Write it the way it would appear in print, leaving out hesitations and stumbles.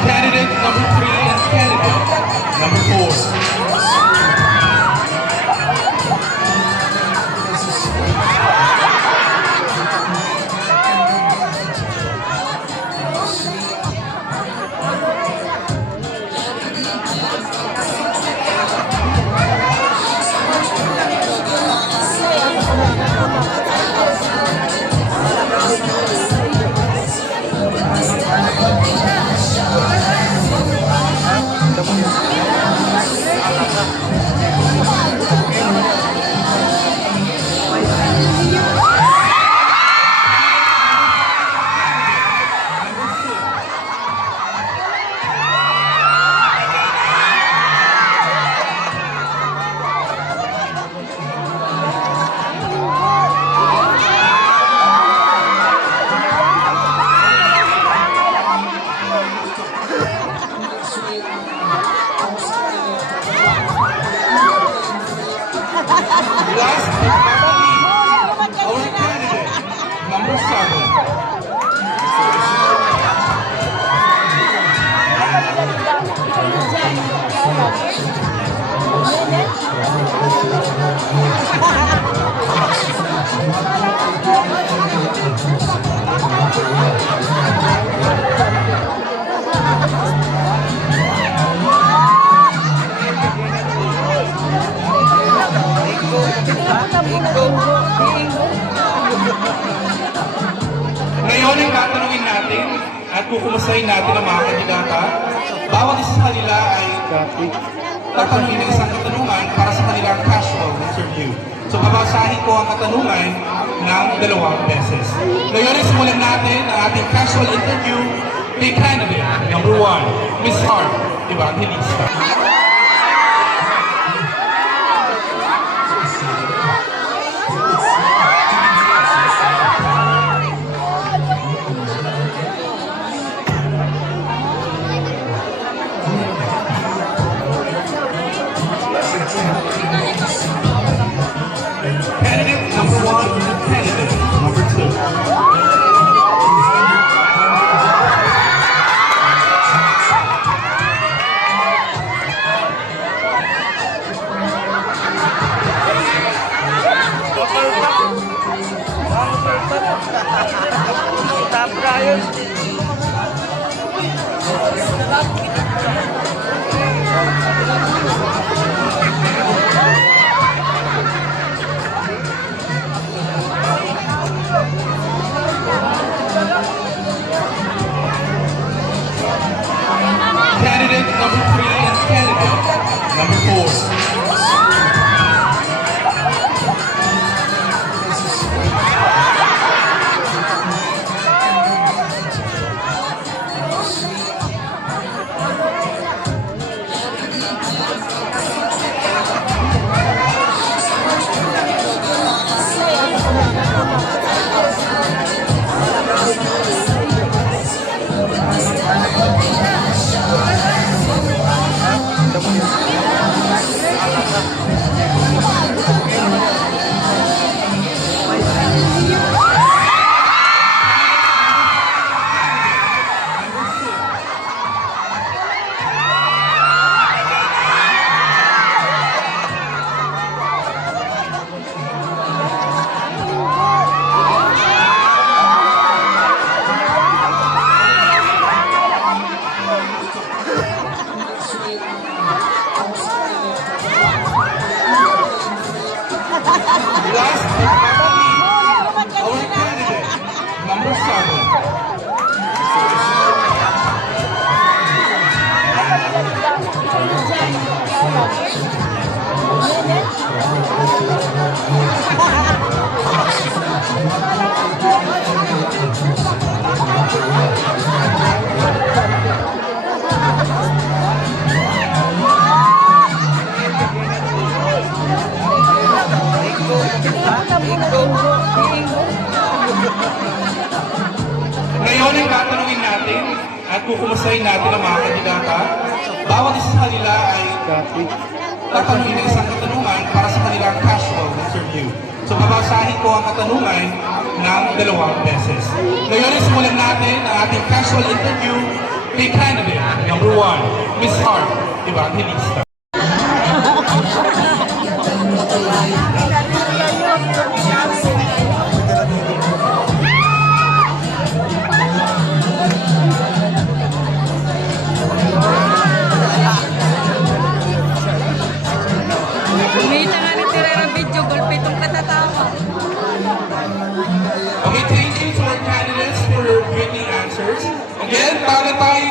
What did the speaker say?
Candidate number 3 and candidate number 4. Last but not least, our candidate number 7. Ngayon ang tatanungin natin at kukumustahin natin ang mga kandidata. Bawat isa sa kanila ay tatanungin ng isang katanungan para sa kanilang casual interview. So babasahin ko ang katanungan ng 2 beses. Ngayon ay simulan natin ang ating casual interview kay candidate number 1, Ms. Hart Evangelista. Candidate number 1 and candidate number 2. Candidate number 3 and candidate number 4. at kukumustahin natin ang mga kandidata. Bawat isa sa kanila ay tatanungin ng isang katanungan para sa kanilang casual interview. So babasahin ko ang katanungan ng 2 beses. Ngayon ay simulan natin ang ating casual interview kay candidate number 1, Ms. Hart Evangelista. Kumita nga ni Tira ng video, gulpitong katatawa. Okay, thank you to our candidates for your witty answers. Again, para tayo